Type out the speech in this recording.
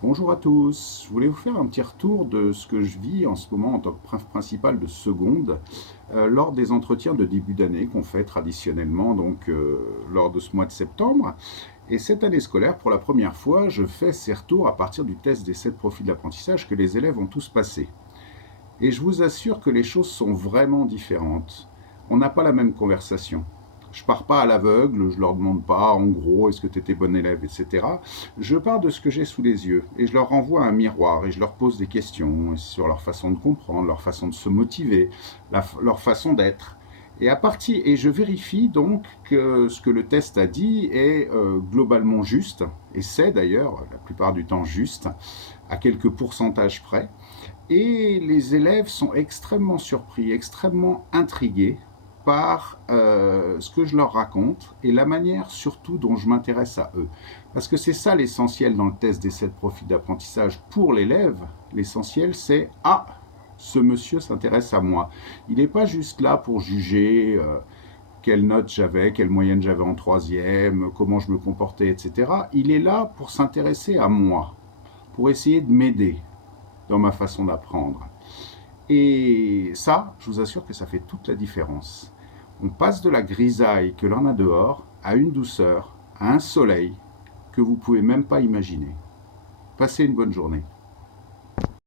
Bonjour à tous, je voulais vous faire un petit retour de ce que je vis en ce moment en tant que prof principal de seconde lors des entretiens de début d'année qu'on fait traditionnellement lors de ce mois de septembre. Et cette année scolaire, pour la première fois, je fais ces retours à partir du test des 7 profils d'apprentissage que les élèves ont tous passé. Et je vous assure que les choses sont vraiment différentes. On n'a pas la même conversation. Je pars pas à l'aveugle, je leur demande pas en gros est-ce que tu étais bon élève, etc. Je pars de ce que j'ai sous les yeux et je leur renvoie un miroir et je leur pose des questions sur leur façon de comprendre, leur façon de se motiver, leur façon d'être. Et je vérifie donc que ce que le test a dit est globalement juste, et c'est d'ailleurs la plupart du temps juste, à quelques pourcentages près. Et les élèves sont extrêmement surpris, extrêmement intrigués par ce que je leur raconte et la manière surtout dont je m'intéresse à eux. Parce que c'est ça l'essentiel dans le test des 7 profils d'apprentissage pour l'élève. L'essentiel c'est « Ah, ce monsieur s'intéresse à moi ». Il n'est pas juste là pour juger quelle note j'avais, quelle moyenne j'avais en troisième, comment je me comportais, etc. Il est là pour s'intéresser à moi, pour essayer de m'aider dans ma façon d'apprendre. Et ça, je vous assure que ça fait toute la différence. On passe de la grisaille que l'on a dehors à une douceur, à un soleil que vous ne pouvez même pas imaginer. Passez une bonne journée.